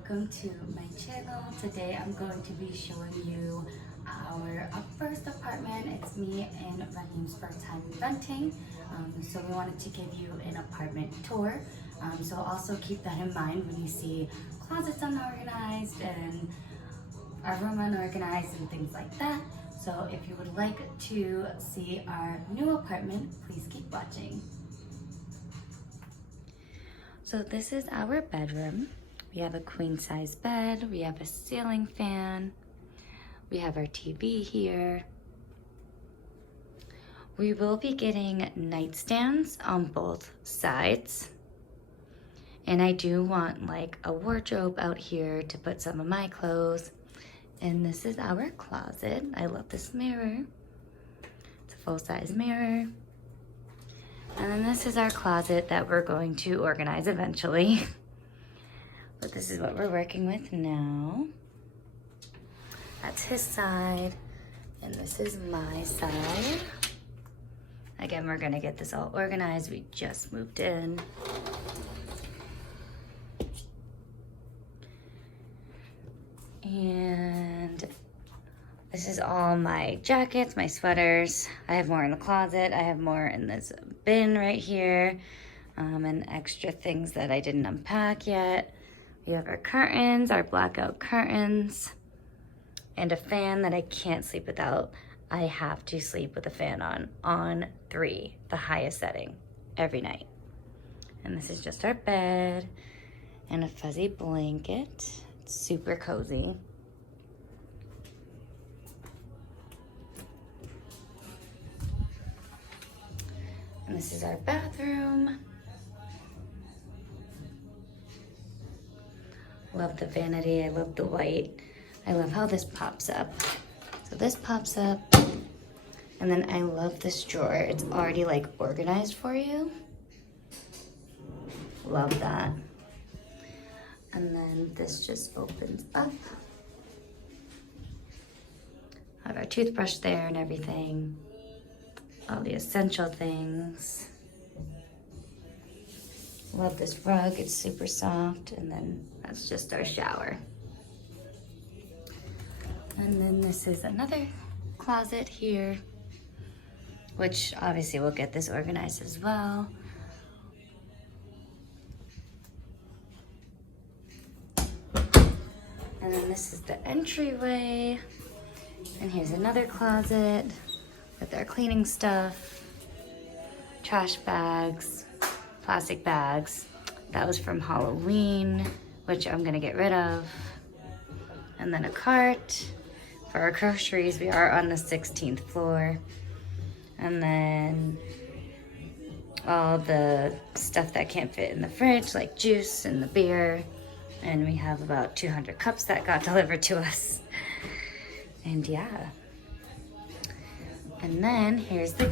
welcome to my channel. Today I'm going to be showing you our first apartment. It's me and Raheem's first time renting. So we wanted to give you an apartment tour. So also keep that in mind when you see closets unorganized and our room unorganized and things like that. So if you would like to see our new apartment, please keep watching. So this is our bedroom. We have a queen size bed, we have a ceiling fan, we have our TV here. We will be getting nightstands on both sides. And I do want like a wardrobe out here to put some of my clothes. And this is our closet. I love this mirror. It's a full-size mirror. And then this is our closet that we're going to organize eventually. But this is what we're working with now. That's his side, and this is my side. Again, we're gonna get this all organized. We just moved in. And this is all my jackets, my sweaters. I have more in the closet. I have more in this bin right here. And extra things that I didn't unpack yet. We have our curtains, our blackout curtains, and a fan that I can't sleep without. I have to sleep with the fan on 3, the highest setting, every night. And this is just our bed and a fuzzy blanket. It's super cozy. And this is our bathroom. Love the vanity, I love the white. I love how this pops up. So this pops up, and then I love this drawer. It's already like organized for you. Love that. And then this just opens up. I have our toothbrush there and everything. All the essential things. Love this rug, it's super soft. And then that's just our shower. And then this is another closet here, which obviously we'll get this organized as well. And then this is the entryway. And here's another closet with our cleaning stuff, trash bags, plastic bags. That was from Halloween, which I'm gonna get rid of. And then a cart for our groceries. We are on the 16th floor. And then all the stuff that can't fit in the fridge, like juice and the beer. And we have about 200 cups that got delivered to us. And yeah. And then here's the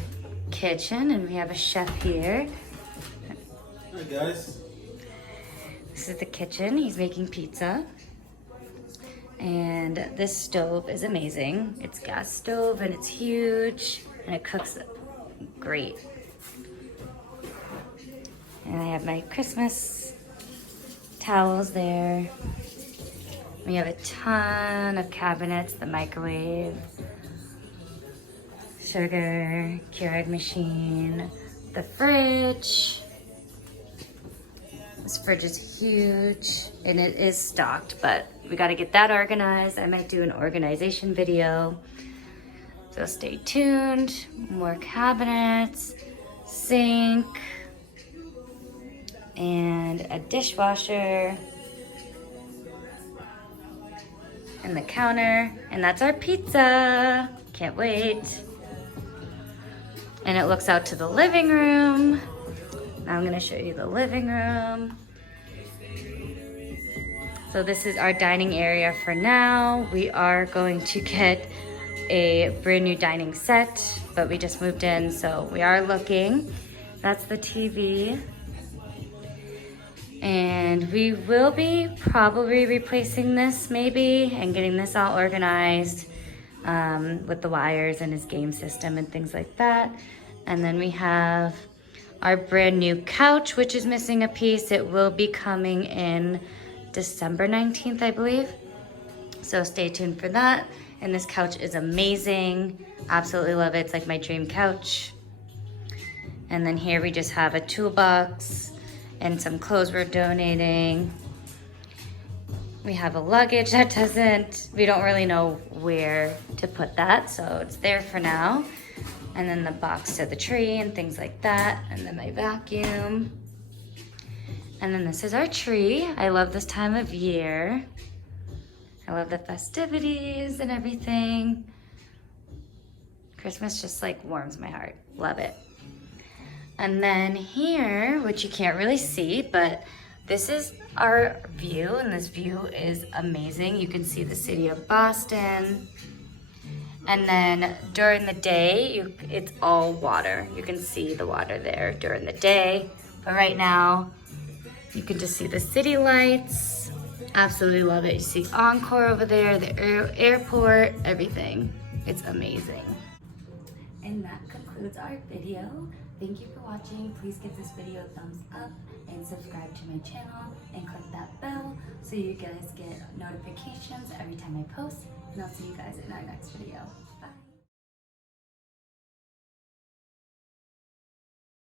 kitchen, and we have a chef here. Hi guys. This is the kitchen. He's making pizza. And this stove is amazing. It's a gas stove and it's huge and it cooks great. And I have my Christmas towels there. We have a ton of cabinets, the microwave, sugar, Keurig machine, the fridge. This fridge is huge and it is stocked, but we got to get that organized. I might do an organization video. So stay tuned. More cabinets, sink, and a dishwasher. And the counter. And that's our pizza. Can't wait. And it looks out to the living room. Now I'm gonna show you the living room. So this is our dining area for now. We are going to get a brand new dining set, but we just moved in, so we are looking. That's the TV. And we will be probably replacing this maybe and getting this all organized with the wires and his game system and things like that. And then we have our brand new couch, which is missing a piece. It will be coming in December 19th, I believe. So stay tuned for that. And this couch is amazing. Absolutely love it. It's like my dream couch. And then here we just have a toolbox and some clothes we're donating. We have a luggage that we don't really know where to put that, so it's there for now. And then the box to the tree and things like that. And then my vacuum. And then this is our tree. I love this time of year. I love the festivities and everything. Christmas just like warms my heart. Love it. And then here, which you can't really see, but this is our view, and this view is amazing. You can see the city of Boston. And then during the day, it's all water. You can see the water there during the day. But right now, you can just see the city lights. Absolutely love it. You see Encore over there, the airport, everything. It's amazing. And that concludes our video. Thank you for watching. Please give this video a thumbs up and subscribe to my channel and click that bell so you guys get notifications every time I post. And I'll see you guys in our next video.